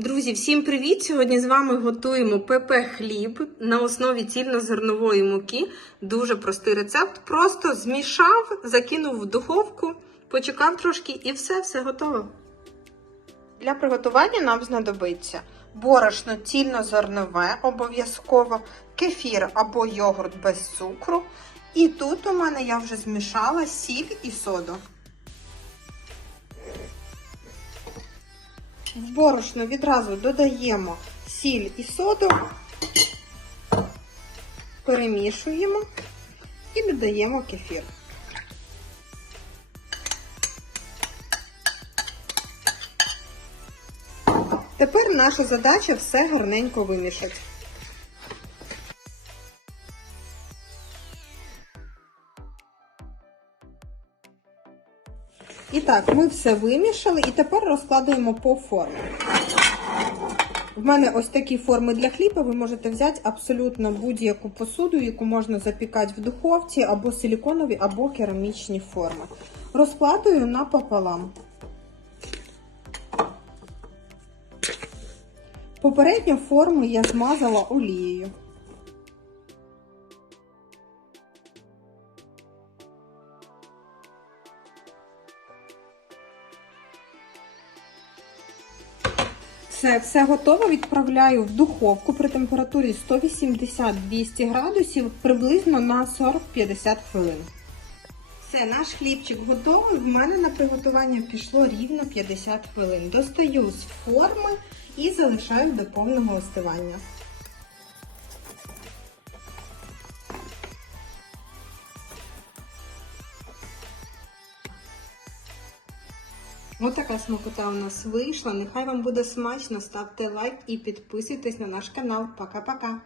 Друзі, всім привіт! Сьогодні з вами готуємо ПП хліб на основі цільнозернової муки. Дуже простий рецепт. Просто змішав, закинув в духовку, почекав трошки і все, все готово. Для приготування нам знадобиться борошно цільнозернове, обов'язково, кефір або йогурт без цукру. І тут у мене я вже змішала сіль і соду. В борошно відразу додаємо сіль і соду, перемішуємо і додаємо кефір. Тепер наша задача все гарненько вимішати. І так, ми все вимішали і тепер розкладуємо по формі. В мене ось такі форми для хліба. Ви можете взяти абсолютно будь-яку посуду, яку можна запікати в духовці, або силіконові, або керамічні форми. Розкладую напополам. Попередньо форми я змазала олією. Все, все готово. Відправляю в духовку при температурі 180-200 градусів приблизно на 40-50 хвилин. Все, наш хлібчик готовий. В мене на приготування пішло рівно 50 хвилин. Достаю з форми і залишаю до повного остивання. Ось така смакота у нас вийшла. Нехай вам буде смачно. Ставте лайк і підписуйтесь на наш канал. Пока-пока!